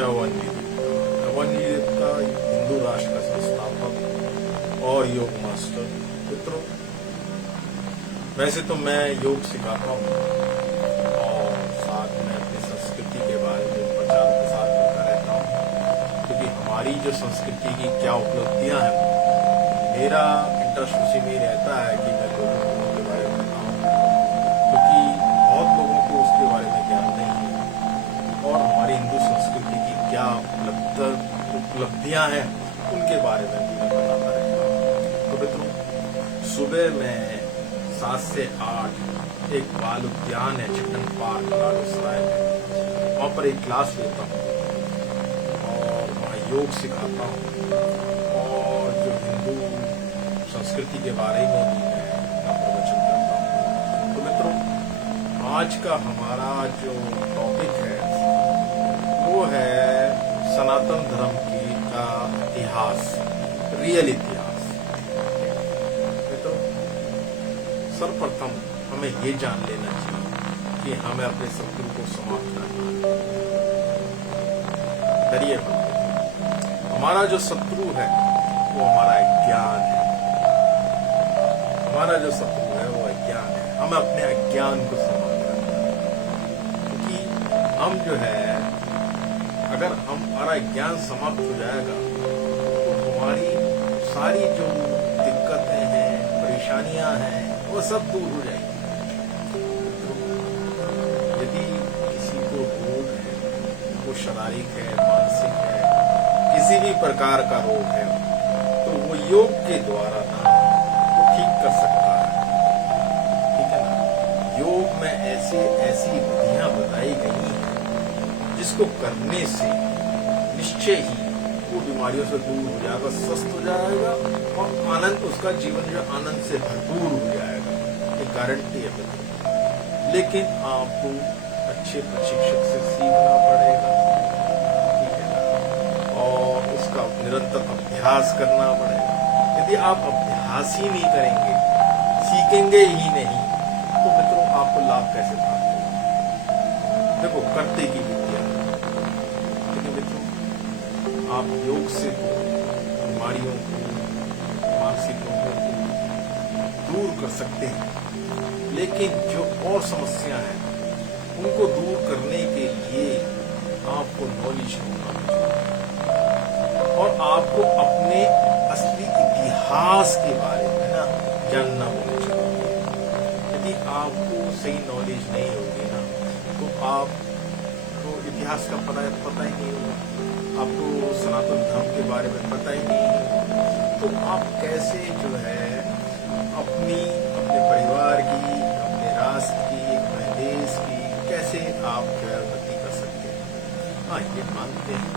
मैं अवनजी देवता हिंदू राष्ट्र का संस्थापक और योग मास्टर। मित्रों, वैसे तो मैं योग सिखाता हूँ और साथ में अपनी संस्कृति के बारे में प्रचार प्रसार करता रहता हूँ, क्योंकि हमारी जो संस्कृति की क्या उपलब्धियां हैं, मेरा इंटरेस्ट उसी में ही रहता है कि मैं लोगों को उसके बारे में बताऊँ, क्योंकि बहुत लोगों को उसके बारे में ज्ञान नहीं है और हमारी हिंदू संस्कृति की क्या उपलब्धियां हैं उनके बारे में भी मैं बताता रहता हूँ। तो मित्रों, सुबह में 7 से 8 एक बाल उद्यान है चिल्ड्रन पार्क लालूसराय में, वहाँ पर एक क्लास लेता हूँ और वहाँ योग सिखाता हूँ और जो हिंदू संस्कृति के बारे में भी मैं अपना प्रवचन करता हूँ। तो मित्रों, आज का हमारा जो टॉपिक है वो है सनातन धर्म का इतिहास, रियल इतिहास। सर्वप्रथम हमें ये जान लेना चाहिए कि हमें अपने शत्रु को समाप्त करना है। डरिए मत। हमारा जो शत्रु है वो हमारा अज्ञान है। हमारा जो शत्रु है वो अज्ञान है। हमें अपने अज्ञान को समाप्त करना है, क्योंकि हम जो है, अगर हमारा ज्ञान समाप्त हो जाएगा तो हमारी सारी जो दिक्कतें हैं, परेशानियां हैं, वो सब दूर हो जाएगी। यदि किसी को रोग है, वो शारीरिक है, मानसिक है, किसी भी प्रकार का रोग है, तो वो योग के द्वारा ना वो ठीक कर सकता है। ठीक है ना। योग में ऐसी विधियां बताई गई हैं जिसको करने से निश्चय ही वो बीमारियों से दूर हो जाएगा, स्वस्थ हो जाएगा और आनंद, उसका जीवन जो आनंद से भरपूर हो जाएगा। ये गारंटी है मित्रों। लेकिन आपको अच्छे प्रशिक्षक से सीखना पड़ेगा, ठीक है ना, और उसका निरंतर अभ्यास करना पड़ेगा। यदि आप अभ्यास ही नहीं करेंगे, सीखेंगे ही नहीं, तो मित्रों आपको लाभ कैसे प्राप्त होगा? देखो, करते की विद्या। लेकिन मित्रों, आप योग से बीमारियों को, मानसिक रोगों को दूर कर सकते हैं, लेकिन जो और समस्या है उनको दूर करने के लिए आपको नॉलेज होना चाहिए और आपको अपने असली इतिहास के बारे में ना जानना होना चाहिए। यदि आपको सही नॉलेज नहीं होगी ना, तो आपको इतिहास का पता ही नहीं होगा, आपको सनातन धर्म के बारे में पता ही नहीं है, तो आप कैसे जो है अपने परिवार की, अपने राष्ट्र की, अपने देश की कैसे आप उन्नति कर सकते हैं? हाँ, ये मानते हैं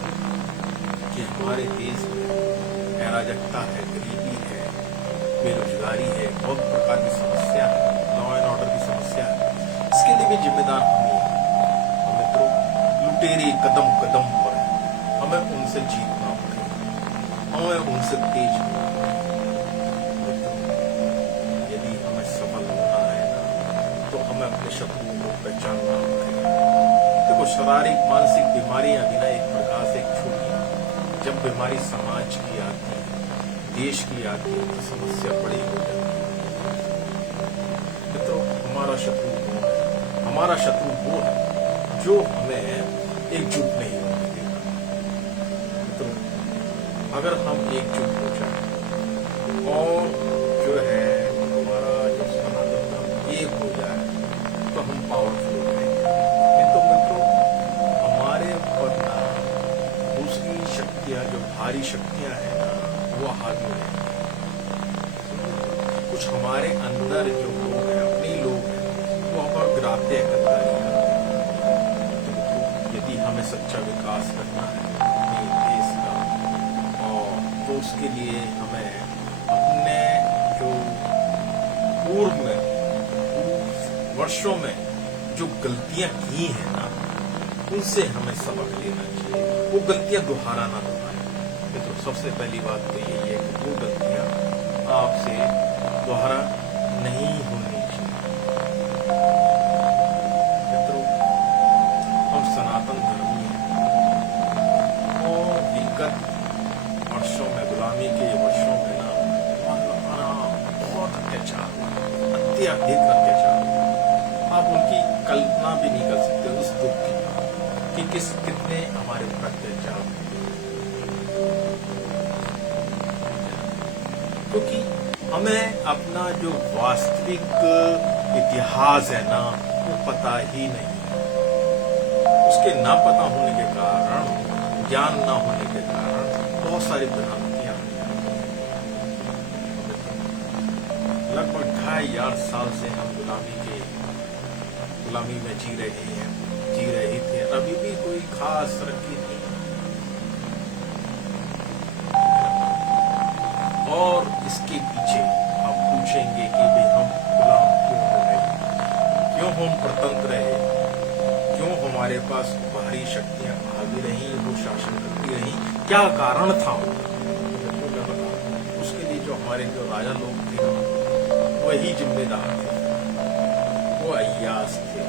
कि हमारे देश में अराजकता है, गरीबी है, बेरोजगारी है, बहुत प्रकार की समस्या है, लॉ एंड ऑर्डर की समस्या है। इसके लिए भी जिम्मेदार हम ही हैं। मित्रों, लुटेरे कदम कदम पर है, हमें उनसे जीतना पड़ेगा, हमें उनसे तेज होना पड़ेगा। यदि हमें सफल होना है ना, तो हमें अपने शत्रुओं को पहचानना पड़ेगा। देखो, शारीरिक मानसिक बीमारियां भी ना एक प्रकार से छोटी हैं। जब बीमारी समाज की आती है, देश की आती है, तो समस्या बड़ी हो जाती है। मित्रों, हमारा शत्रु कौन है? हमारा शत्रु वो है जो हमें एकजुट नहीं होने देगा। मित्रों, अगर हम एकजुट हो जाए और जो है हमारा जो सनातन धर्म एक हो जाए, तो हम पावरफुल हो जाएंगे। तो मित्रों, हमारे ऊपर ना दूसरी शक्तियां, जो भारी शक्तियां हैं ना, वो हावी हो जाएंगी। कुछ हमारे अंदर जो लोग हैं, अपने लोग हैं, वो हम पर गिराते हैं, गद्दारी करते हैं। तो यदि हमें सच्चा विकास करना है अपने देश का, और तो उसके लिए हमें अपने जो पूर्व में वर्षों में जो गलतियां की हैं ना, उनसे हमें सबक लेना चाहिए। वो गलतियां दोहरा ना दोहराएं। मित्रों, सबसे पहली बात तो यही है कि वो गलतियां आपसे दोहरा नहीं होनी चाहिए। मित्रों, हम सनातन धर्मी हैं, इससे अधिक अत्याचार आप उनकी कल्पना भी नहीं कर सकते उस दुख की कि कितने हमारे ऊपर अत्याचार, क्योंकि हमें अपना जो वास्तविक इतिहास है ना वो पता ही नहीं। उसके ना पता होने के कारण, ज्ञान ना होने के कारण बहुत सारी भ्रांतियां। लगभग 2500 साल से हम गुलामी में जी रहे थे। अभी भी कोई खास तरक्की नहीं। और इसके पीछे आप पूछेंगे कि भाई हम गुलाम क्यों हो गए, क्यों हम प्रतंत्र रहे, क्यों हमारे पास बाहरी शक्तियां आगे रही, वो शासन करती रही, क्या कारण था? उसके लिए जो हमारे जो राजा लोग थे वही जिम्मेदार थे, वो अय्यास थे,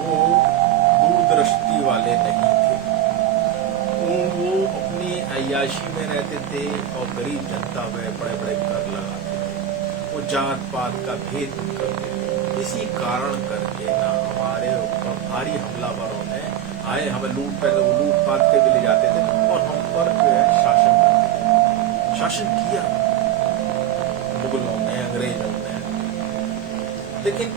वो दूरदृष्टि वाले नहीं थे। वो अपनी अय्याशी में रहते थे और गरीब जनता में बड़े बड़े कर लगाते थे। वो जात पात का भेद करते थे। इसी कारण करके ना हमारे ऊपर भारी हमलावरों ने आए, हमें लूट पाट के भी ले जाते थे और हम पर जो है शासन करते थे। शासन किया मुगलों ने, अंग्रेजों ने। लेकिन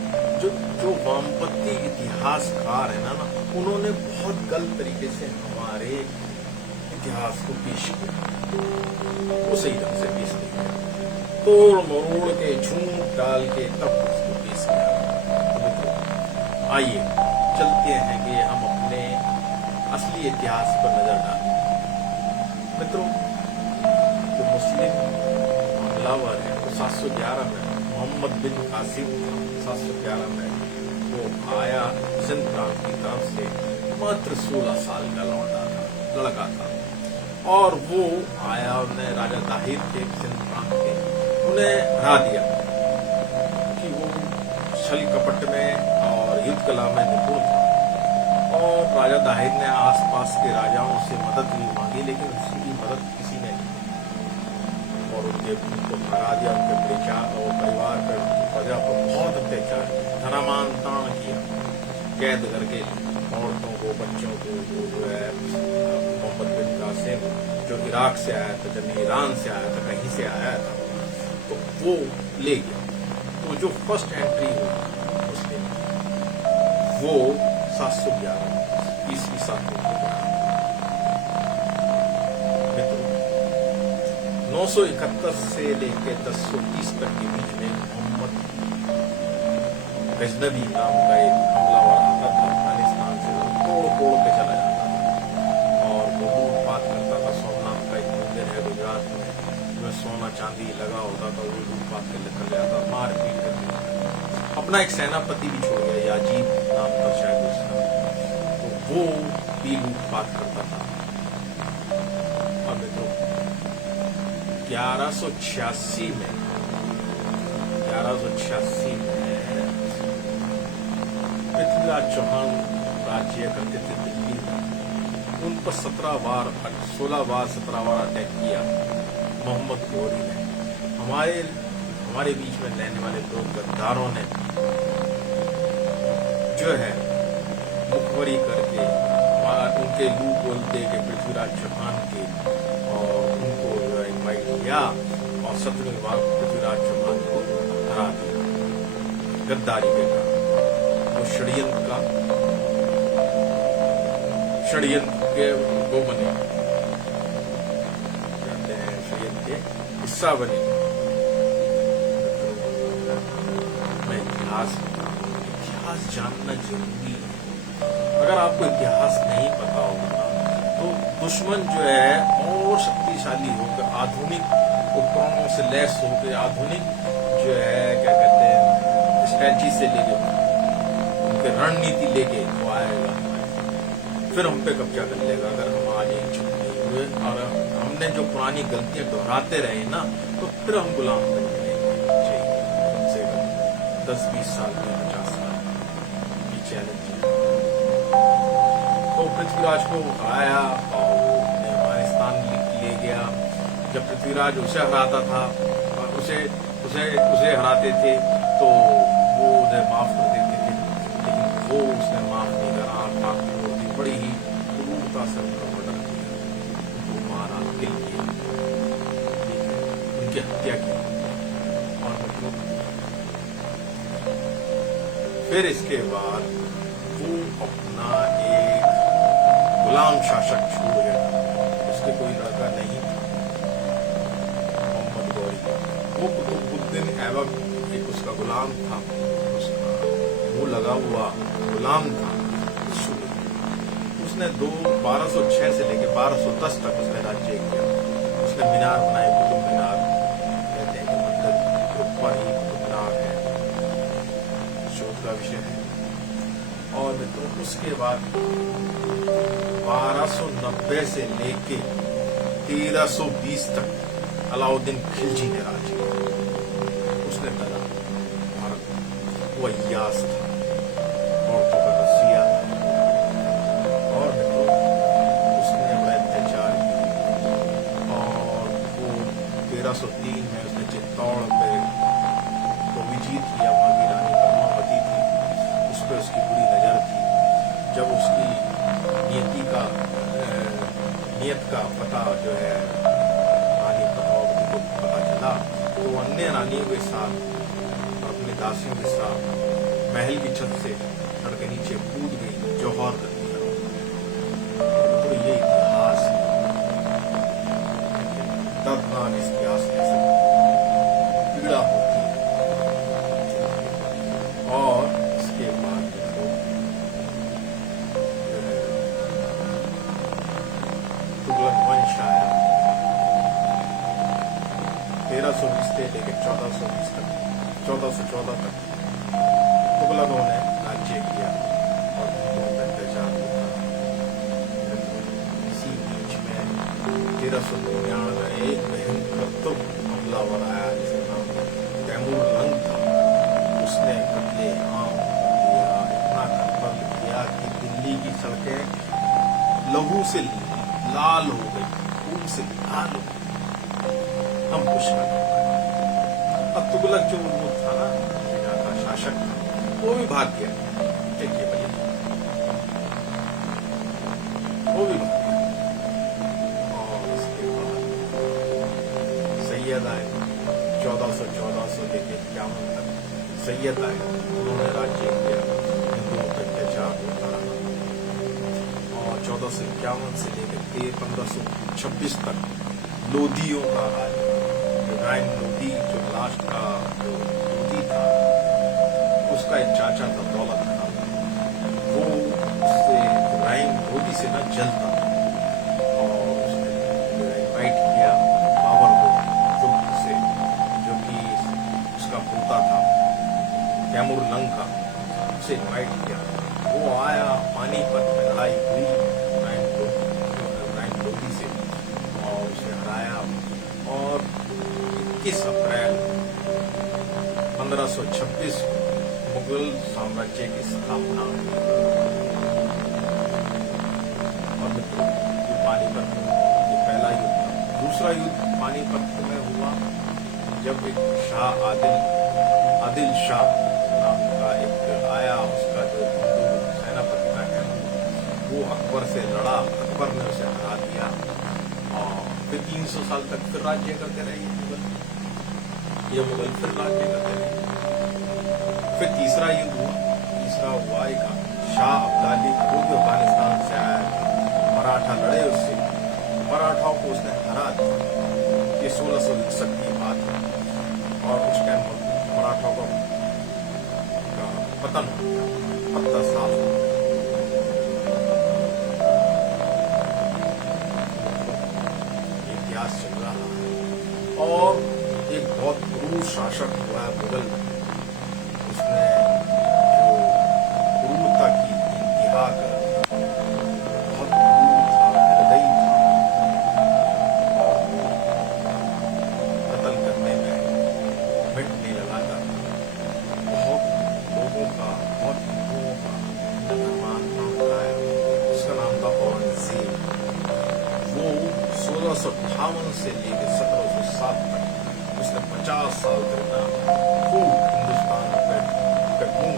जो वामपंथी इतिहासकार है ना उन्होंने बहुत गलत तरीके से हमारे इतिहास को पेश किया। वो सही ढंग से पेश नहीं किया, तोड़ मरोड़ के झूठ डाल के तब उसको पेश किया। तो आइए चलते हैं कि हम अपने असली इतिहास पर नजर डालें। मित्रों, जो मुस्लिम हमलावर है वो 711 में मोहम्मद बिन कासिम था। 711 में वो आया सिंध प्रांत की तरफ से, मात्र 16 साल का लड़का था और वो आया, उन्हें राजा दाहिर थे सिंध प्रांत के, उन्हें हरा दिया कि वो छल कपट में और युद्ध कला में निपुण था। और राजा दाहिर ने आसपास के राजाओं से मदद भी मांगी, लेकिन उसकी मदद किसी ने नहीं और उनको हरा दिया। उनके परिवार पर, प्रजा पर बहुत अत्याचार, धनमान ताण किया, कैद करके औरतों को, बच्चों को। जो है मोहम्मद बिन कासिम जो इराक से आया था, जब ईरान से आया था, कहीं से आया था, तो वो ले गया। तो जो फर्स्ट एंट्री हुई मुस्लिम वो 711 ईस्वी साल को 971 से लेकर 1030 तक के बीच में मोहम्मद गजनवी नाम का एक हमलावर आता था अफगानिस्तान से, तोड़ के चला जाता था और वो लूटपाट करता था। सोमनाथ का एक मंदिर है गुजरात में, सोना चांदी लगा होता था, वो लूटपाट कर लेकर जाता, मारपीट करके अपना एक सेनापति भी छोड़ गया, याजीब नाम था शायद उसका, तो वो भी लूटपाट करता था। अब तो 1186 में पृथ्वीराज चौहान राज्य करते थे दिल्ली में। उन पर 16 बार 17 बार अटैक किया मोहम्मद गौरी ने। हमारे बीच में रहने वाले लोग गद्दारों ने जो है मुखबरी करके उनके लू बोल दे के पृथ्वीराज चौहान के और उनको जो है इन्वाइट किया और 17वीं बार पृथ्वीराज चौहान को हरा दिया गद्दारी के कारण। वो षड्यंत्र के वो बने, कहते हैं षड्यंत्र के हिस्सा बने। मैं इतिहास जानना जरूरी है। अगर आपको इतिहास नहीं पता होगा तो दुश्मन जो है और शक्तिशाली होकर, आधुनिक उपकरणों से लैस होकर, आधुनिक जो है क्या कहते हैं स्ट्रेटजी से लेके, उनके रणनीति लेके वो आएगा, फिर हम पे कब्जा कर लेगा। अगर हम आज एकजुट नहीं हुए और हमने जो पुरानी गलतियां दोहराते रहे ना, तो फिर हम गुलाम बन जाएंगे। कम से कम 10-20 साल में, 50 साल की चैलेंज है। तो पृथ्वीराज को आया और अफगानिस्तान ले गया। जब पृथ्वीराज उसे हराता था और उसे हराते थे तो उसे माफ कर देते थे, लेकिन वो उसने माफ नहीं करा। ठाकुर बड़ी ही क्रूरता से उनका मर्डर किया, उनको मारा, किल किया, ठीक है, उनकी हत्या की। और मतलब फिर इसके बाद वो अपना एक गुलाम शासक छोड़ गया। उसके कोई लड़का नहीं था, मोहम्मद गौरी, वो कुतुबुद्दीन ऐबक एक उसका गुलाम था, उसका वो लगा हुआ गुलाम था। उसने 1206 से लेकर 1210 तक उसने राज्य किया। उसने मीनार बनाए, कुतुब मीनार कहते हैं कि मंदिर के ऊपर ही कुतुब मीनार है, शोध का विषय है। और मित्रों उसके बाद 1290 से लेके 1320 तक अलाउद्दीन खिलजी ने राज किया। उसने लगा भारत वो अय्यास था, औरतों का रसिया था, और मित्रों उसने बड़ा अत्याचार किया। और वो 1303 में उसने चित्तौड़ पे को भी जीत लिया। वहां की रानी पद्मावती थी, उस पर उसकी बुरी नजर थी। जब उसकी नियत का पता जो है रानी पद्मावती को पता चला, तो अन्य रानियों के साथ और अपने दासियों के साथ महल की छत से सड़ के नीचे कूद गई, जौहर कर दिया। तो ये इतिहास है, दर्दनाक इतिहास ऐसे पीड़ा होती है। और इसके बाद तुगलक वंश आया 1320 से लेकर 1420 तक, 1414 तक तुगलकों ने राज्य किया और हिंदुओं पर अत्याचार होता। इसी बीच में 1399 एक भयंकर तुर्क हमलावर आया जिसका नाम तैमूर लंग था। उसने कत्ले आम किया, इतना कत्ल किया कि दिल्ली की सड़कें लहू से लाल हो गई, खून से लाल हो गई। हम कुछ नहीं। अब तुगलक जो वो था ना, यहाँ का शासक था, वो भी भाग गया। देखिए भैया, वो भी भाग गया। और उसके बाद सैयद आए 1414 से लेकर 51 तक। सैयद आए, उन्होंने राज्य किया, हिंदुओं पर अत्याचार होता रहा। 1451 से लेकर 1526 तक लोधियों का राज। इब्राहिम लोधी जो लास्ट का जो लोधी था, उसका एक चाचा था दौलत खान, वो उससे इब्राहिम लोधी से ना जलता और उसने इन्वाइट किया बाबर को तुर्क से, जो कि उसका पोता था तैमूर लंग का, उसे इन्वाइट किया। वो आया, पानीपत में लड़ाई हुई इब्राहिम लोधी से और उसे हराया। और 21 अप्रैल 1526 मुगल साम्राज्य की स्थापना हुई। और पानीपत में ये पहला युद्ध था। दूसरा युद्ध पानीपत में हुआ जब एक शाह आदिल शाह नाम का एक आया, उसका जो हिंदू सेनापति था वो अकबर से लड़ा, अकबर ने उसे हरा दिया। और फिर 300 साल तक फिर राज्य करते रहे ये मुगल फिर राज्य करते रहे। फिर तीसरा युद्ध हुआ। तीसरा हुआ एक शाह अब्दाली, वो भी अफगानिस्तान से आया था, मराठा लड़े उससे, मराठाओं को उसने हरा दिया। ये 1661 की बात है। और उस टाइम मराठाओं का पतन हो गया, पत्ता साफ हो गया। इतिहास चल रहा है। और एक बहुत क्रूर शासक हुआ है मुगल, उसने जो क्रूरता की इंतहा कर, बहुत क्रूर था, निर्दयी था और कत्ल करने में मिट नहीं लगाता था। बहुत लोगों का, बहुत हिंदुओं का धर्मांतरण कराया। उसका नाम था औरंगजेब। वो 1658 से लेकर 1707 तक उसने 50 साल तक खूब हिंदुस्तान पे घूम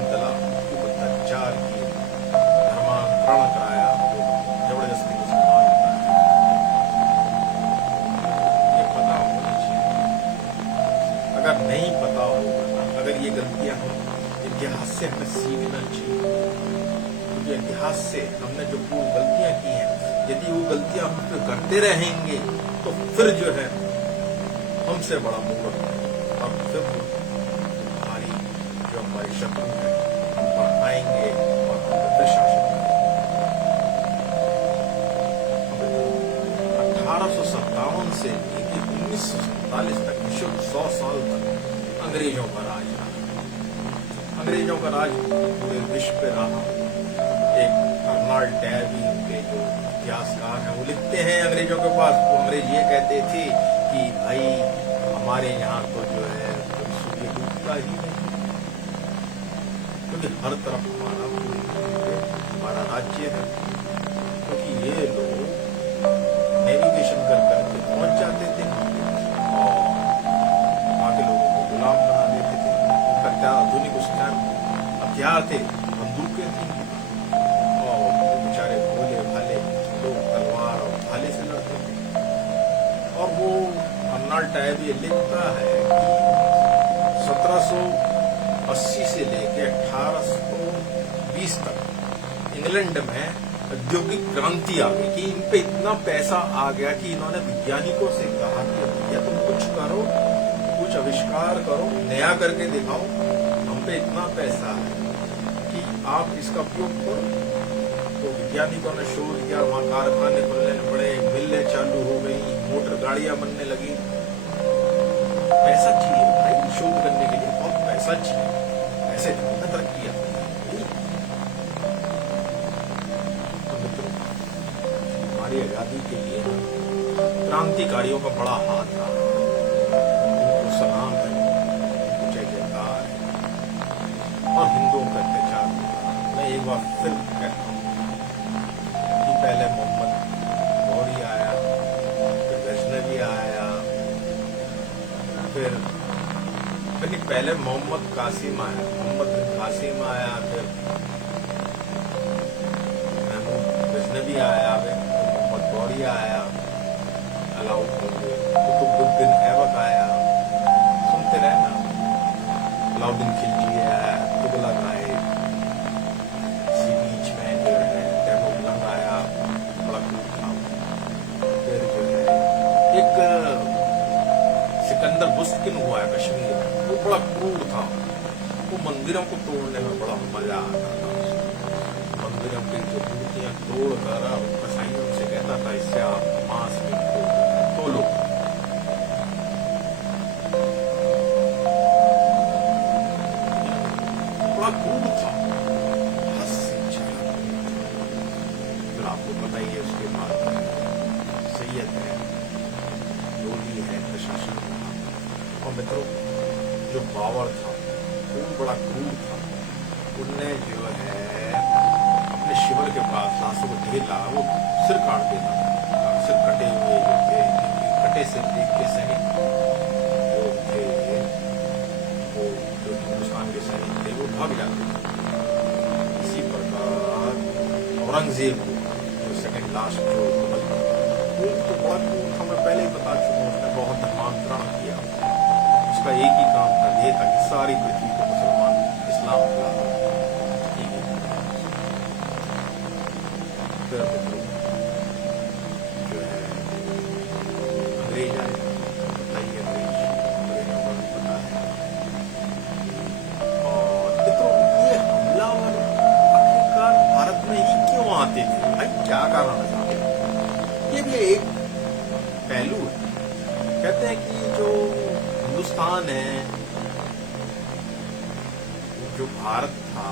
प्रण कराया, वो जबरदस्ती मुसलमान बनाया। ये पता होना चाहिए। अगर नहीं पता होगा, अगर ये गलतियां हम इतिहास से हमें सीखना चाहिए, क्योंकि इतिहास से हमने जो पूर्व गलतियां की हैं, यदि वो गलतियां हम फिर करते रहेंगे तो फिर जो है हमसे बड़ा मूर्ख और फिर हमारी शत्रु है, हम पर आएंगे और हम फिर शासन करेंगे। 1857 से लेकर 1947 तक, 100 साल तक अंग्रेजों का राज रहा। अंग्रेजों का राज पूरे विश्व पे रहा। एक अर्नाल्ड टैबी के जो इतिहासकार हैं वो लिखते हैं अंग्रेजों के पास, वो अंग्रेज ये कहते थे कि भाई हमारे यहाँ तो जो है कोई सूर्य डूबता ही नहीं, क्योंकि हर तरफ हमारा राज्य है। क्योंकि ये लोग नेविगेशन कर करके पहुंच जाते थे और वहां के लोगों को गुलाम बना देते थे। उनका क्या आधुनिक उस टाइम हथियार थे, बंदूकें थी, और बेचारे भोले भाले लोग तलवार और भाले से लड़ते थे। और वो अर्नाल्ड टैबी लिखता है कि 1780 से लेकर 1820 तक इंग्लैंड में औद्योगिक क्रांति आ गई कि इन पे इतना पैसा आ गया कि इन्होंने वैज्ञानिकों से कहा कि भैया तुम कुछ करो, कुछ आविष्कार करो, नया करके दिखाओ, हम पे इतना पैसा है कि आप इसका उपयोग करो। तो वैज्ञानिकों ने शोध किया, वहां कारखाने खुलने पड़े, मिलें चालू हो गई, मोटर गाड़ियां बनने लगी। पैसा चाहिए भाई, शोध करने के लिए बहुत पैसा चाहिए, ऐसे हमने तरक्की आती है। तो मित्रों, हमारी आजादी के लिए क्रांतिकारियों का बड़ा हाथ रहा, उनको सलाम है, उनको जय जयकार है। और हिंदुओं का अत्याचार होगा। मैं एक बार फिर कहता हूँ कि पहले मोहम्मद गौरी आया, फिर गजनवी आया, फिर नहीं, पहले मोहम्मद कासिम आया, मोहम्मद बिन कासिम आया, फिर महमूद गजनवी आया, फिर मोहम्मद गौरी आया, कुतुबुद्दीन ऐबक आया, सुनते रहे ना, अलाउद्दीन खिलजी आया, तुगलक आए, इसी बीच में जो है तैमूर आया, बड़ा खूब था। फिर जो है एक सिकंदर मुस्तकिन हुआ है कश्मीर में, वो बड़ा क्रूर था, वो मंदिरों को तोड़ने में बड़ा मजा आता था। मंदिरों की जो मूर्तियां तोड़ कर कसाईयों से कहता था इससे आप मांस में तोलो। बड़ा क्रूर था, फिर आपको पता ही है उसके बाद सैयद है, लोधी है, प्रशासन। और मित्रों, जो बाबर था वो बड़ा क्रूर था। उनने जो है अपने शिविर के पास लाशों को ढेर लगा, वो सिर काट देता था। सिर कटे हुए जो थे, कटे सिर देख के सैनिक जो थे, वो जो हिंदुस्तान के सैनिक थे, वो भाग जाते थे। इसी प्रकार औरंगजेब जो सेकंड लास्ट जो वो तो बहुत क्रूर था, मैं पहले ही बता चुका हूँ। उसने बहुत धर्मांतरण किया, उसका एक ही काम था, ये था कि सारी पृथ्वी को मुसलमान इस्लाम ला। फिर जो है अंग्रेज आए, बताइए अंग्रेजों को भी पता है। और मित्रों, ये हमलावर आखिरकार भारत में ही क्यों आते थे भाई, क्या कारण था? ये भी एक पहलू है। कहते हैं कि जो हिंदुस्तान है, जो भारत था,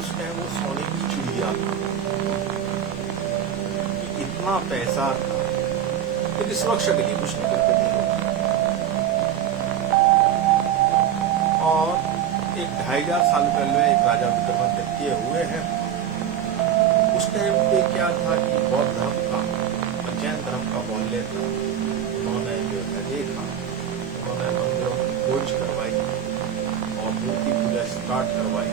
उसमें वो सोने की चिड़िया था, इतना पैसा था, लेकिन सुरक्षा के लिए कुछ नहीं करते थे। और एक 2500 साल पहले एक राजा विक्रमादित्य हुए हैं, उस टाइम पे क्या था कि बौद्ध धर्म का और जैन धर्म का मौल्य था। उन्होंने जो है देखा, उन्होंने मंदिरों की खोज करवाई और मूर्ति पूजा स्टार्ट करवाई,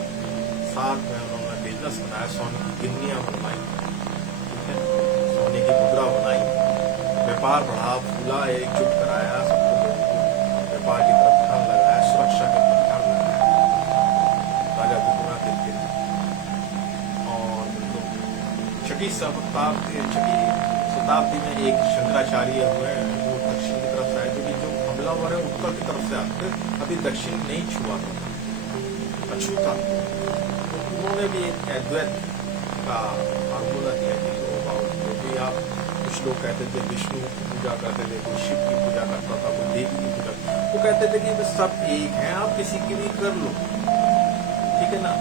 साथ में उन्होंने बिजनेस बनाया, सोने की गिन्नियां बनवाई, ठीक है, सोने की मुद्रा बनाई, व्यापार बढ़ा, फूला, एकजुट कराया, सबको व्यापार की तरफ ध्यान लगाया, सुरक्षा के तरफ ध्यान लगाया राजा विक्रमादित्य ने। और छठी शताब्दी में एक शंकराचार्य हुए, वो दक्षिण की तरफ से आए, क्योंकि जो हमलावर है उत्तर की तरफ से आते, अभी दक्षिण नहीं छुआ, अछूता। उन्होंने भी एक अद्वैत का फार्मूला दिया कि जो भी आप, कुछ लोग कहते थे विष्णु की पूजा करते थे, कोई शिव की पूजा करता था, कोई देवी की पूजा, वो कहते थे कि सब एक हैं, आप किसी की भी कर लो, ठीक है ना,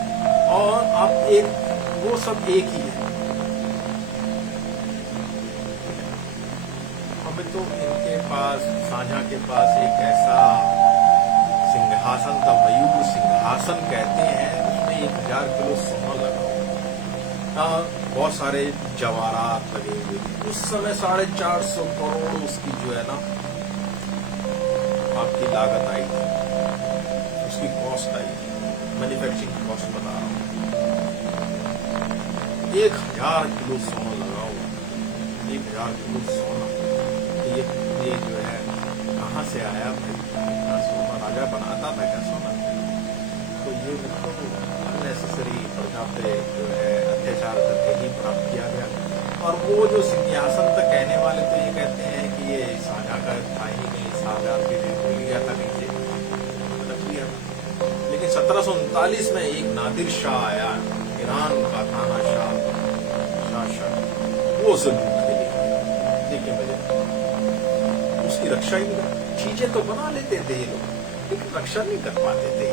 और आप एक, वो सब एक ही है। हमें तो इनके पास, साझा के पास एक ऐसा सिंहासन था, मयूर सिंहासन कहते हैं, उसमें 1000 किलो सोना लगा हुआ, बहुत सारे जवाहरात लगे हुए थे। उस समय 450 करोड़ उसकी जो है ना आपकी लागत आई थी, उसकी कॉस्ट आई थी, मैन्युफैक्चरिंग कॉस्ट बता रहा हूँ। 1000 किलो सोना लगा हुआ, 1000 किलो सोना, ये जो है कहाँ से आया भाई, सोना राजा बनाता था क्या सोना? तो ये देखो अननेसेसरी प्रजा पे जो है अत्याचार करके ही प्राप्त किया गया। और वो जो सिंहासन तक कहने वाले तो ये कहते हैं कि ये शाहजहां का था ही नहीं, शाहजहां के लिए भूल गया था नीचे, मतलब किया। लेकिन 1739 में एक नादिर शाह आया, ईरान का तानाशाह, वो जुल्म खेले, देखिए वजह उसकी रक्षा ही नहीं, चीजें तो बना लेते थे ये लोग, लेकिन रक्षा नहीं कर पाते थे।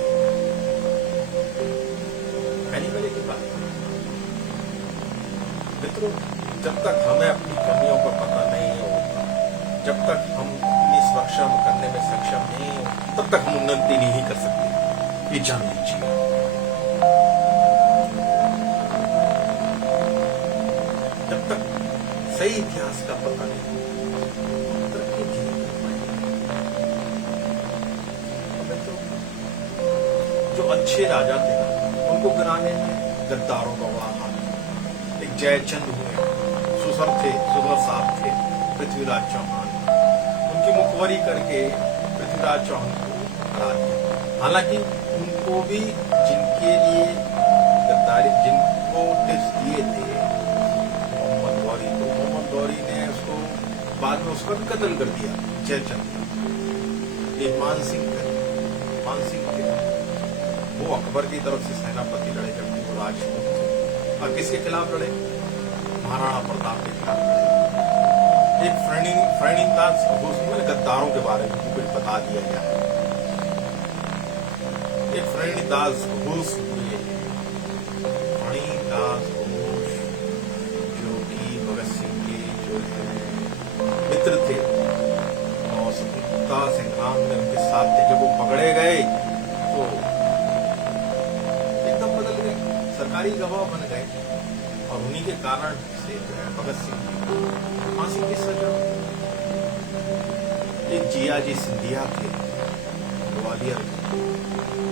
कहने वाले की बात मित्रों, जब तक हमें अपनी कमियों का पता नहीं होगा, जब तक हम अपनी सुरक्षा करने में सक्षम नहीं हो, तब तक हम उन्नति नहीं कर सकते, ये जान लीजिए। जब तक सही इतिहास का पता नहीं, जो अच्छे राजा थे उनको गिराने में गद्दारों का बड़ा हाथ। एक जयचंद हुए, सुधर साहब थे, पृथ्वीराज चौहान, उनकी मुखबरी करके पृथ्वीराज चौहान को हरा दिया। हालांकि उनको भी जिनके लिए गद्दारी, जिनको टिप्स दिए थे मोहम्मद गौरी ने उसको बाद में उसका भी कत्ल कर दिया, जयचंद। एक मान सिंह थे, वो अकबर की तरफ से सेनापति लड़े, जबकि वो राजपूत थे। और किसके खिलाफ लड़े? महाराणा प्रताप के खिलाफ लड़े। एक फणिदास घोष, मैंने गद्दारों के बारे में कुछ बता दिया गया है। एक फणिदास घोष हुए, फणिदास घोष जो कि भगत सिंह के जो है मित्र थे और स्वतंत्रता संग्राम में उनके साथ थे। जब वो पकड़े गए तो एकदम बदल गए, सरकारी गवाह बन गए, और उन्हीं के कारण से भगत सिंह की फांसी की सजा। एक जियाजी सिंधिया थे ग्वालियर के,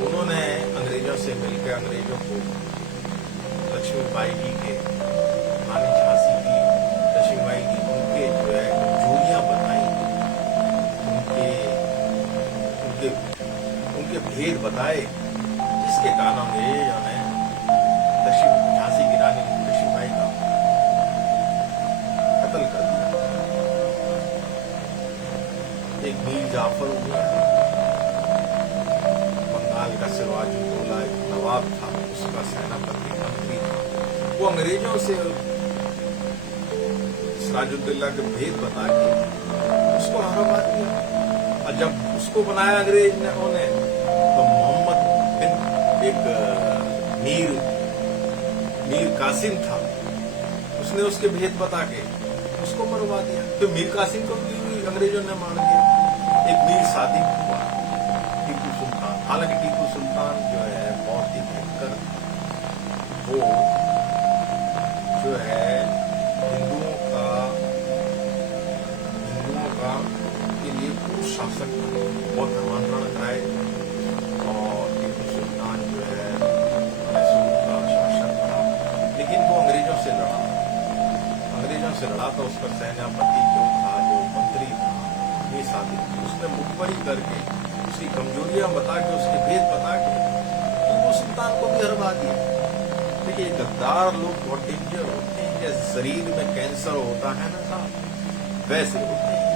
उन्होंने अंग्रेजों से मिलकर अंग्रेजों को लक्ष्मीबाई जी के, रानी झांसी की लक्ष्मीबाई जी, उनके जो है जोड़ियां बनाई, उनके भेद बताए, जिसके कारण अंग्रेजों ने झांसी की रानी लक्ष्मीबाई का कत्ल कर दिया। एक मीर जाफर हुआ, बंगाल का सिराजुद्दौला एक नवाब था, उसका सेनापति मंत्री था। वो अंग्रेजों से सिराजुद्दौला के भेद बता के उसको हरवा दिया। और जब उसको बनाया अंग्रेज ने उन्हें, तो मोहम्मद बिन एक मीर कासिम था, उसने उसके भेद बता के उसको मरवा दिया। तो मीर कासिम को भी अंग्रेजों ने मार दिया। एक मीर सादिक हुआ, टीपू सुल्तान। हालांकि टीपू सुल्तान जो है बहुत ही भयंकर, वो जो है हिंदुओं का के लिए पुरुष शासक था, बहुत धर्मांतरण कराए। और टीपू सुल्तान जो है मैसूर का शासक था, था उसका सेनापति जो था, जो मंत्री था, ये शादी उसने मुखबरी करके उसकी कमजोरियां बता के, उसके भेद बता के टीपू सुल्तान को भी हरवा दिया। देखिए गद्दार लोग बहुत डेंजर होते हैं, जैसे शरीर में कैंसर होता है ना साहब, वैसे होते हैं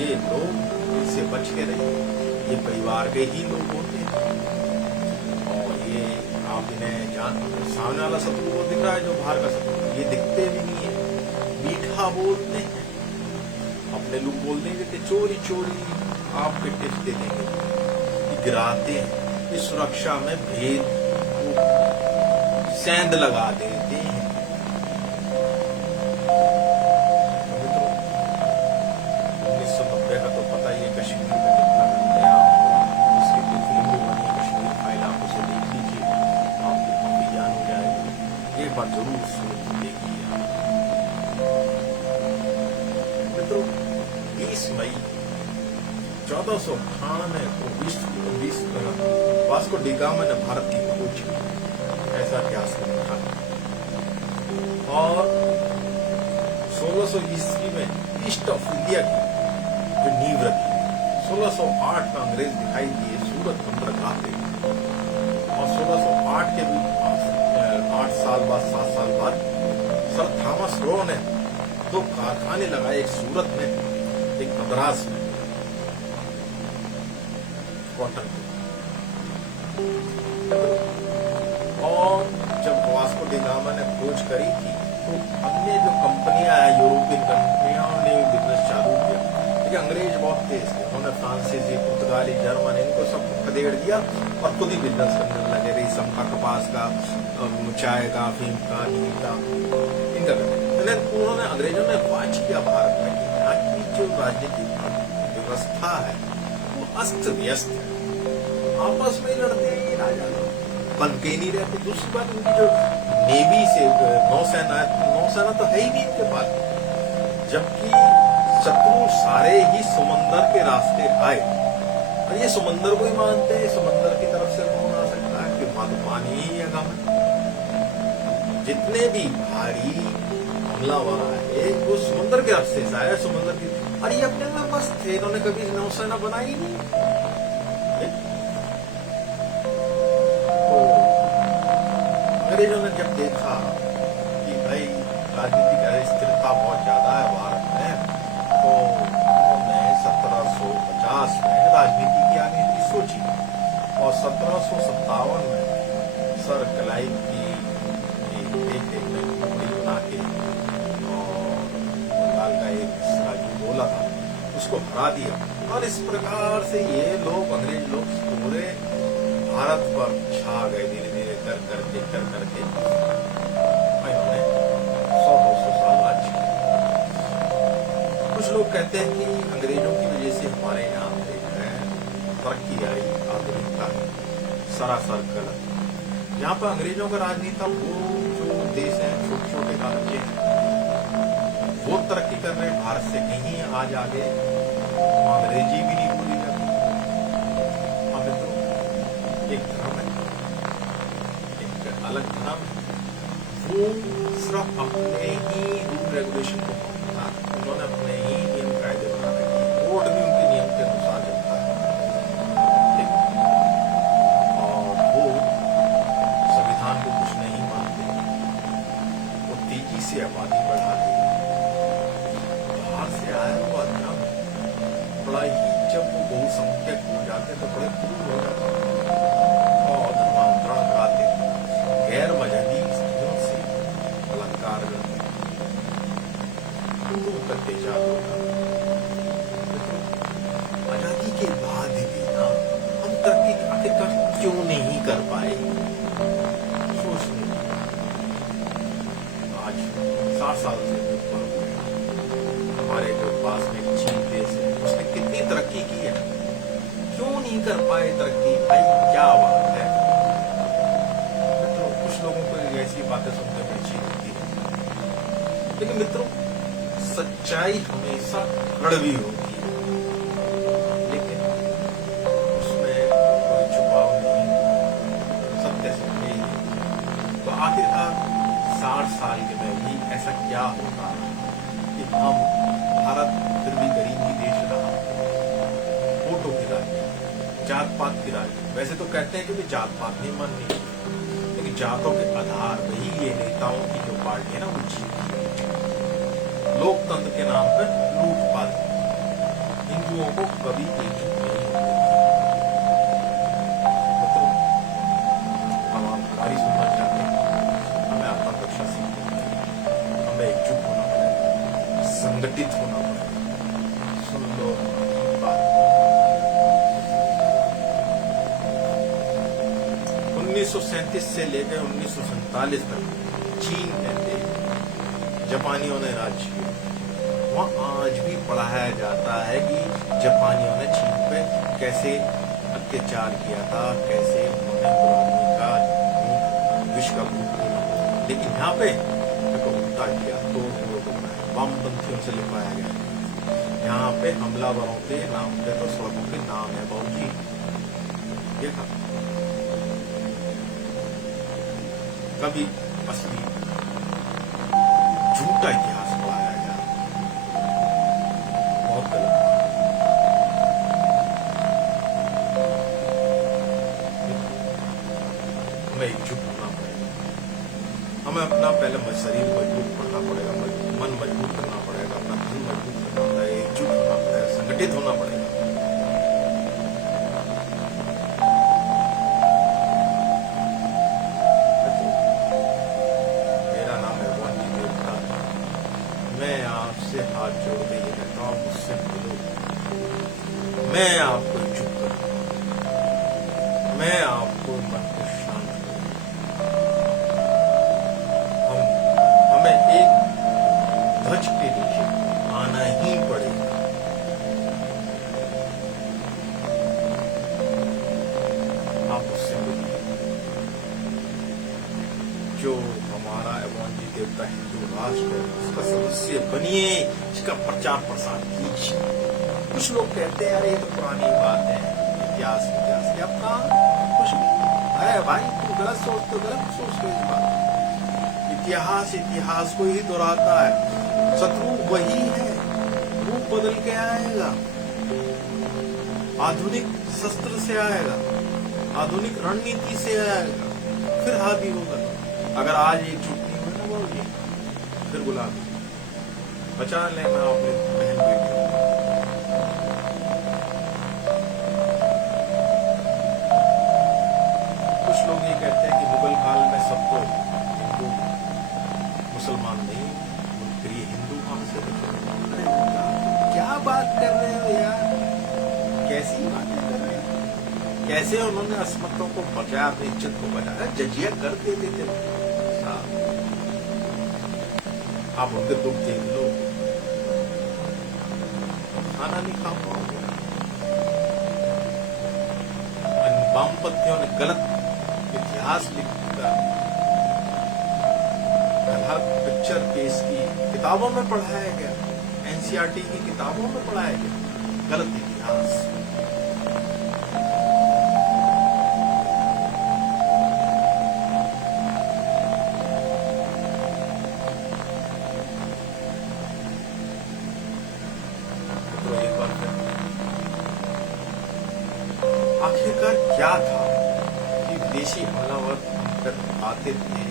ये लोग। इससे बच के रहिए, ये परिवार के ही लोग होते हैं। और ये आप इन्हें सामने वाला शत्रु को दिख रहा है, जो बाहर का शत्रु, ये दिखते भी नहीं है, मीठा बोलते हैं, अपने लोग बोल देंगे कि चोरी चोरी आपके टिप्स दे देंगे, गिराते हैं। इस सुरक्षा में भेद को सेंध लगा देते हैं। जरूर सुन देखिए मित्रों। 20 मई 1498 को वास्को डी गामा ने भारत की खोज की, ऐसा इतिहास में लिखा। और 1600 ईस्वी में ईस्ट ऑफ इंडिया की जो नींव रखी, 1608 में अंग्रेज दिखाई दिए सूरत बंदरगाह पे, और 1608 के भी 8 साल बाद 7 साल बाद सर थॉमस रो ने 2 कारखाने लगाए, एक सूरत में, एक मद्रास में, कॉटन के। और जब वास्को डी गामा ने खोज करी थी तो अन्य जो कंपनियां हैं, यूरोपियन कंपनियां, उन्होंने भी बिजनेस चालू किया। लेकिन अंग्रेज बहुत तेज थे, उन्होंने फ्रांसीसी, पुर्तगाली, जर्मन इनको सब खदेड़ दिया और खुद ही बिजनेस करने लगे, रेशम का, कपास का, चाय का, अफीम का, नीम का, इनका करते। उन्होंने अंग्रेजों ने वाच किया भारत में कि यहाँ की जो राजनीतिक व्यवस्था है वो अस्त व्यस्त है, आपस में लड़ते हैं ये राजा लोग, बन के नहीं रहते। दूसरी बात, उनकी जो नेवी से नौसेना तो है ही नहीं उनके पास, जबकि शत्रु सारे ही समंदर के रास्ते आए, और ये समंदर को ही मानते हैं, समंदर की तरफ से कौन आ सकता है, कि पानी ही है गाँव। जितने भी भारी हमलावर आए वो समुद्र के रास्ते से आया, समुद्र की, और ये अपने में मस्त थे, इन्होंने कभी नौसेना बनाई नहीं। तो अंग्रेजों ने जब देखा कि भाई राजनीतिक अस्थिरता बहुत ज्यादा है भारत में, तो उन्होंने 1750 में राजनीति की आने की सोची, और 1757 में सर क्लाइव की बना के और बंगाल का एक सिराजुद्दौला था, उसको हरा दिया। और इस प्रकार से ये लोग, अंग्रेज लोग पूरे भारत पर छा गए, धीरे धीरे कर करके इन्होंने 100-200 साल राज किया। कुछ लोग कहते हैं कि अंग्रेजों की वजह से हमारे यहाँ तरक्की आई, आधुनिकता सरासर गलत। यहाँ पर अंग्रेजों का राजनीति था, वो जो देश है छोटे छोटे राज्य हैं वो तरक्की कर रहे हैं, भारत से कहीं आज आगे, अंग्रेजी भी नहीं बोली जाती। हम मित्रों, एक धर्म है, एक अलग धर्म है, वो सिर्फ अपने ही रूल रेगुलेशन को मानता है, उन्होंने अपने ही नियम कायदे बना रखे, कोर्ट भी उनके नियम के अनुसार चलता है, और वो संविधान को कुछ नहीं मानते, वो तेजी से आबादी बढ़ा दी। बाहर से आया हुआ धर्म बड़ा ही, जब वो बहुसंख्यक हो जाते तो बड़े क्रूर हो जाते और धर्मांतरण कराते, गैर मजहबी स्त्रियों से अलंकार करते जाते। आजादी के बाद भी ना हम तरक्की आखिरकार क्यों नहीं कर पाए, सोच लें। आज 60 साल से ऊपर हुए, हमारे जो पास में चीन देश है, उसने कितनी तरक्की की है, क्यों नहीं कर पाए तरक्की, भाई क्या बात है। तो कुछ लोगों को ऐसी बातें सुनने में अच्छी लगती है, लेकिन मित्रों सच्चाई हमेशा कड़वी होती है, लेकिन उसमें कोई छुपाव नहीं, सत्य सत्य ही। तो आखिरकार 60 साल के में भी ऐसा क्या होता है हम भारत फिर भी गरीब ही देश रहा, वोटों की राजनीति, जात पात की राजनीति। वैसे तो कहते हैं कि भी जात पात नहीं माननी, लेकिन जातों के आधार पर ही ये नेताओं की जो पार्टी है ना वो जीतती है। लोकतंत्र के नाम पर लूटपाट हिंदुओं को कभी एकजुट नहीं होने देती। हम हमारी सुनना चाहते हैं, हमें आत्मरक्षा सीखनी चाहिए, हमें एकजुट होना पड़ेगा, संगठित होना पड़ेगा। सुन लो बात, 1937 से लेकर 1947 तक चीन कहते जापानियों ने राज्य किया। वहाँ आज भी पढ़ाया जाता है कि जापानियों ने चीन पे कैसे अत्याचार किया था, कैसे उन्होंने गुलामी का विष का भूत किया। लेकिन यहाँ पे देखो उल्टा किया, तो वामपंथियों से लिखवाया गया। यहाँ पे हमलावरों के नाम पे तो सड़कों के नाम है बाबूजी। ये कभी असली झूठा इतिहास पढ़ाया गया, बहुत गलत। हमें एकजुट होना पड़ेगा, हमें अपना पहले शरीर मजबूत करना पड़ेगा, मन मजबूत करना पड़ेगा, अपना दिल मजबूत करना पड़ेगा, एकजुट होना पड़ेगा, संगठित होना पड़ेगा। मैं आपसे हाथ जोड़ के ये कहता हूँ, मुझसे मिलो, मैं आपको चुप करूँ, मैं आपको मन को शांत करूँ। हमें एक ध्वज के नीचे आना ही पड़ेगा। आप उससे मिलिए, जो हमारा एवॉन्जी देवता हिंदू राष्ट्र है उसका सदस्य बनिए, इसका प्रचार प्रसार कीजिए। कुछ लोग कहते हैं अरे ये तो पुरानी बात है, इतिहास ये अपना कुछ है भाई, तुम गलत सोचते हो, गलत सोचते हो। इस बात इतिहास को ही दोहराता है, शत्रु वही है, रूप बदल के आएगा, आधुनिक शस्त्र से आएगा, आधुनिक रणनीति से आएगा, फिर हावी होगा। अगर आज एकजुट नहीं हुए ना बोलिए, फिर गुलामी बचा लेना अपने बहन बेटियों। कुछ लोग ये कहते हैं कि मुगल काल में सबको हिंदू मुसलमान नहीं, फिर ये हिंदू कहां से बचे? अरे क्या बात कर रहे हो यार, कैसी बातें कर रहे हो? कैसे उन्होंने अस्मतों को बचाया, अपनी इज्जत को बचाया, जजिया कर देते थे। आप उनके दुख देख लो, खाना नहीं खा पाओगे। वामपंथियों ने गलत इतिहास लिखा, गलत पिक्चर पेश की, किताबों में पढ़ाया गया, एनसीईआरटी की किताबों में पढ़ाया गया गलत इतिहास। आखिरकार क्या था कि विदेशी हमलावर कर आते थे,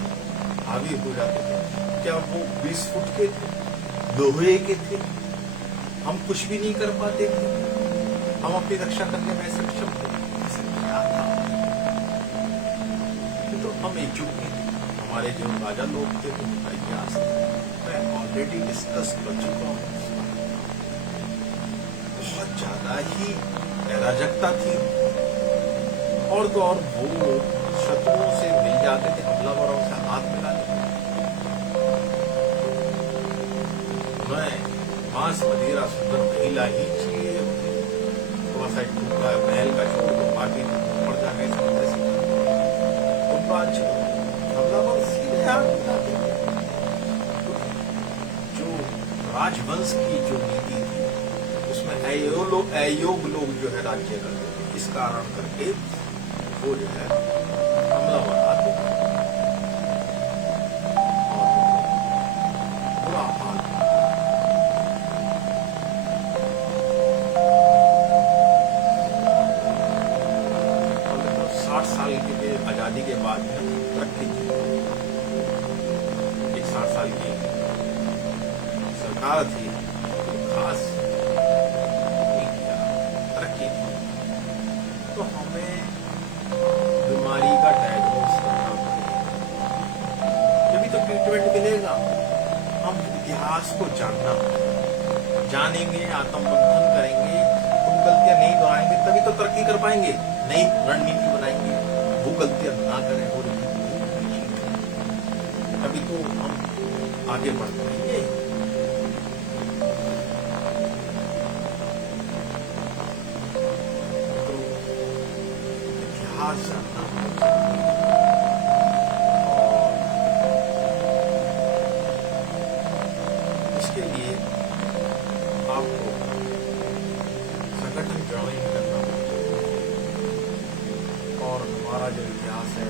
हावी हो जाते थे? क्या वो 20 फुट के थे, लोहे के थे? हम कुछ भी नहीं कर पाते थे, हम अपनी रक्षा करने में सक्षम थे? क्या था? तो हम एकजुट नहीं थे। हमारे जो राजा लोग थे उनका इतिहास मैं ऑलरेडी डिस्कस कर चुका हूँ। बहुत ज्यादा ही अराजकता थी, और तो और वो शत्रुओं से मिल जाते थे, हमलावरों से हाथ मिला लेते। मैं मांस मदिरा सुंदर महिला ही चाहिए, थोड़ा सा टुकड़ा महल का छोड़ दो, बाकी पड़ जाए तुम बात चलो, हमलावर सीधे हाथ मिलाते थे। जो राजवंश की जो नीति थी उसमें अयोग्य लोग जो है राज्य करते थे, इस कारण करके वो जो है हमलावर आते और बुरा हाल। विचार थे खास नहीं किया, तरक्की की, तो हमें बीमारी का डायग्नोस करना पड़ेगा, जभी तो ट्रीटमेंट मिलेगा। हम इतिहास को जानना पड़ेगा, जानेंगे, आत्ममंथन करेंगे, तुम गलतियां नहीं दोहराएंगे तभी तो तरक्की कर पाएंगे, नई रणनीति बनाएंगे, वो गलतियां ना करें और तभी तो हम आगे बढ़ पाएंगे। तो इतिहास जानना और इसके लिए आपको संगठन ज्वाइन करना और हमारा जो इतिहास है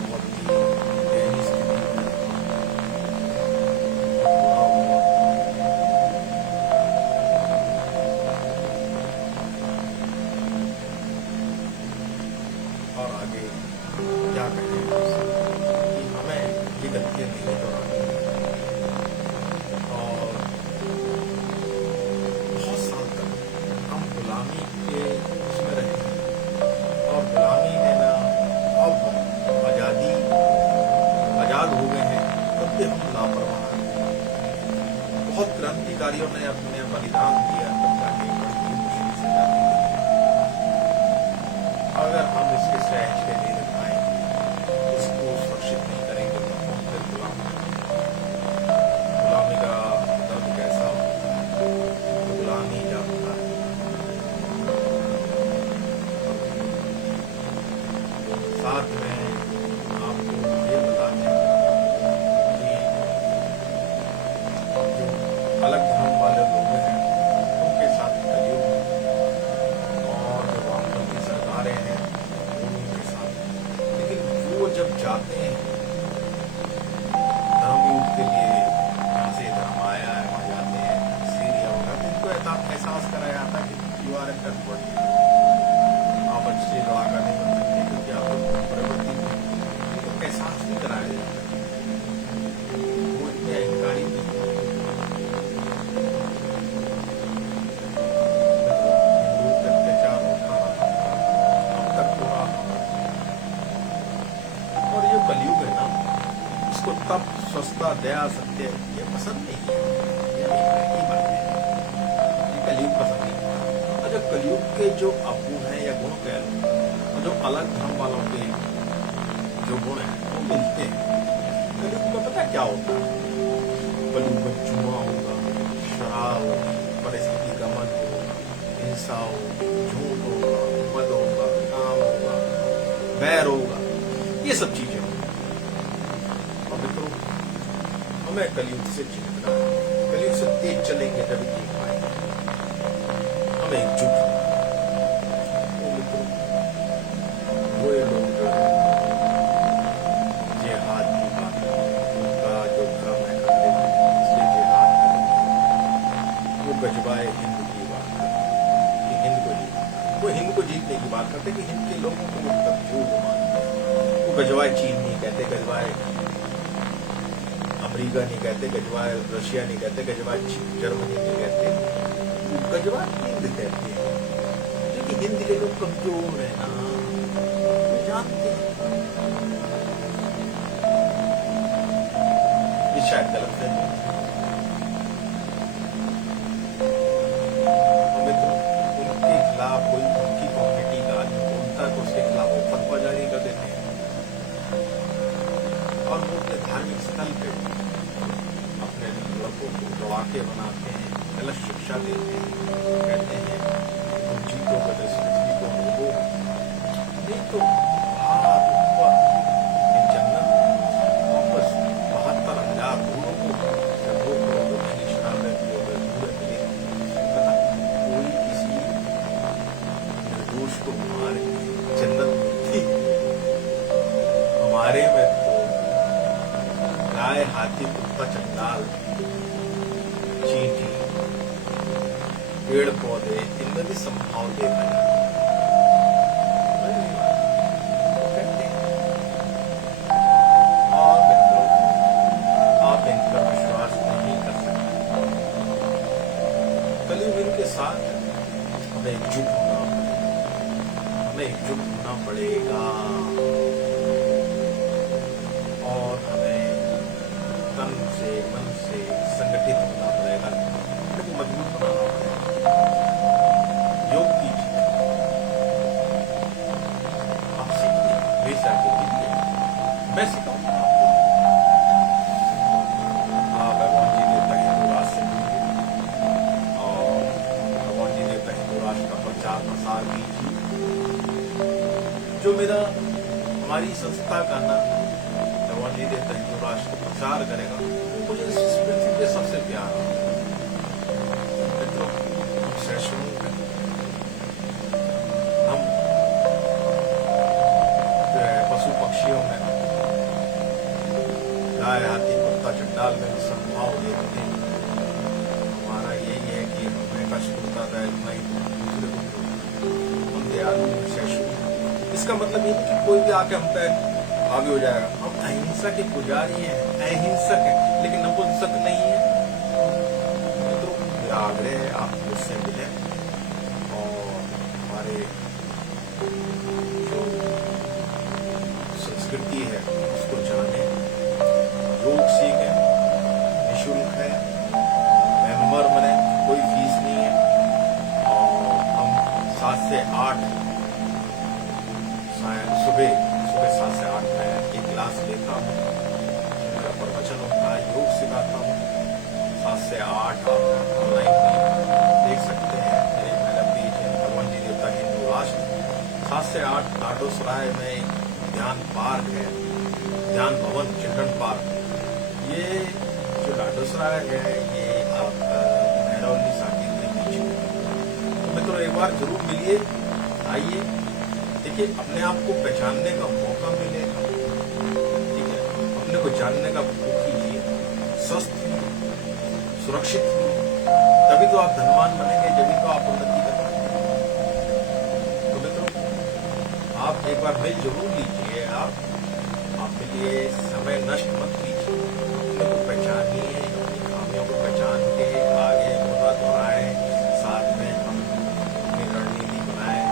बहुत ही गहरी स्थिति में और आगे क्या कहें कि हमें ये गलतियां नहीं दोहरानी और बहुत साल तक हम गुलामी के उसमें रहे और गुलामी में ना अब हम आजाद हो गए हैं तब भी हम लापरवाह हैं। बहुत क्रांतिकारियों ने अपने बलिदान दिया तब जाके बड़ी मुश्किल से जाती है। अगर हम इसके सहज के नहीं रख पाएंगे, इसको सुरक्षित नहीं करेंगे तो हम फिर गुलामी का दर्द कैसा होता है, तो गुलामी जानता है। साथ में आपको ये बता दें कि जो अलग धर्म वाले लोग हैं उनके साथ कलयुग और जो वामपंथी सरकारें हैं उनके साथ, लेकिन वो जब जाते हैं धर्मयुद्ध के लिए, जहाँ से धर्म आया है वहाँ जाते हैं, सीरिया वगैरह, तो उनको एहसास कराया जाता है कि यू आर ए कन्वर्ट, आप अच्छे लड़ाका नहीं बन सकते क्योंकि आप परिवर्तित हैं। उनको एहसास नहीं कराया जाता, वो इतने अहंकारी नहीं। हिंदू पे अत्याचार होता रहा, अब तक हो रहा, और ये कलयुग है ना, इसको तप, स्वच्छता, दया, सत्य ये पसंद नहीं है, ये नहीं है, ये बात है, ये कलयुग पसंद नहीं है। और जब कलयुग के जो अवगुण है या गुण कह लो, और जो अलग धर्म वालों के जो गुण है वो मिलते हैं, कलयुग में पता क्या होता है? कलयुग में जुआ होगा, शराब, परिस्थिति का मत हो, हिंसा हो, झूठ होगा, मद होगा, काम होगा, बैर होगा, ये सब चीजें होंगी। और मित्रों, हमें कलयुग से जीतना है, कलयुग से तेज चलेंगे जब जीत पाएंगे, हमें एकजुट होना है। तो मित्रों, वो ये लोग जो है जिहाद की बात करते हैं, उनका जो धर्म है खतरे में है, इसलिए जिहाद करते, वो गजबाए हिंद की बात करते कि हिंद को जीतना, वो हिंद को जीतने की बात करते कि हिंद के लोगों को वो तकजूब मानते हैं। वो गजबाए चीन नहीं कहते, गजबाए अमेरिका नहीं कहते, गजबाए रशिया नहीं कहते, गजबाए जर्मनी नहीं कहते, गजबाए हिंद कहते हैं। क्योंकि हिंद के लोग कमजोर है ना, वो जानते हैं। ये शायद गलत है, हमें तो उनके खिलाफ कोई उनकी कम्युनिटी का आदमी बोलता है तो उसके खिलाफ वो फतवा जारी कर देते हैं और वो अपने धार्मिक स्थल पे अपने लड़कों को दौड़ाके बनाते हैं, गलत शिक्षा देते हैं, कहते हैं तुम जीतोगे तो इस पृथ्वी को रोको, नहीं तो बाहर ऊपर जन्नत वापस 72,000 लोगों को जब वो करोगे मैंने शराबें पियोगे, पूरे मिलेंगे। पता कोई किसी निर्दोष को मार के जन्नत मिलती, हमारे में तो गाय, हाथी, कुत्ता, चंडाल, चींटी, पेड़ पौधे, इनमें भी संभाव देखा जाता है। वो कहते हैं और मित्रों, आप इन पर विश्वास नहीं कर सकते। साथ हमें एकजुट होना पड़ेगा, हमें एकजुट होना पड़ेगा और हमें तन से मन से संगठित होना पड़ेगा, अपने को मजबूत बनाना पड़ेगा। योग कीजिए, आप सीखिए, हमेशा के कीजिए, मैं सिखाऊंगा आपको। भगवान जी देवता हिंदू राष्ट्र से कीजिए और भगवान जी देवता हिंदू राष्ट्र का प्रचार प्रसार कीजिए। जो मेरा हमारी संस्था का नाम भगवान जी देवता हिंदू राष्ट्र प्रचार करेगा, मुझे इस पृथ्वी पे सबसे प्यारा मित्रों सैकड़ों हम पशु पक्षियों में गाय हाथी कुत्ता चंडाल में संभाव देखते हैं। हमारा यही है कि हमें कष्ट होता है, दूसरे को हम दयालु सैकड़ों। इसका मतलब ये नहीं कि कोई भी आके हम पे आगे हो जाएगा। हम अहिंसा के पुजारी हैं, अहिंसक है, लेकिन नपुंसक नहीं है। तो मेरा आग्रह है आप मुझसे मिले और हमारे जो संस्कृति है उसको जाने, योग सीखें, निःशुल्क है, मेंबर बने, कोई फीस नहीं है। और हम 7 से 8 सुबह 7 से 8 में एक क्लास लेता हूँ, मेरा प्रवचन होता है, योग सिखाता हूँ। 7 से 8 आप ऑनलाइन भी देख सकते हैं, मेरा पेज है भगवान जी देवता हिंदू राष्ट्र। 7 से 8 लाडोसराय में एक ध्यान पार्क है, ध्यान भवन चिल्ड्रन पार्क। ये जो लाडोसराय है ये आपका महरौली साकिब के बीच में। तो मित्रों एक बार जरूर मिलिए, आइए, देखिए, अपने आप को पहचानने का मौका मिलेगा, ठीक है, अपने को जानने का कीजिए, स्वस्थ सुरक्षित, तभी तो आप धनवान बनेंगे, तभी तो आप उन्नति कर पाएंगे। तो मित्रों आप एक बार मिल जरूर लीजिए, आपके लिए समय नष्ट मत कीजिए, अपने को पहचानिए, अपनी खामियों को पहचान के आगे दोहराएं, साथ में हम अपनी रणनीति बनाएं।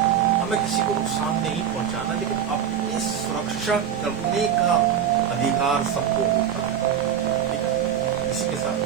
हमें किसी को नुकसान नहीं पहुंचाना, लेकिन अपनी सुरक्षा करने का अधिकार सबको होता है। इसी के साथ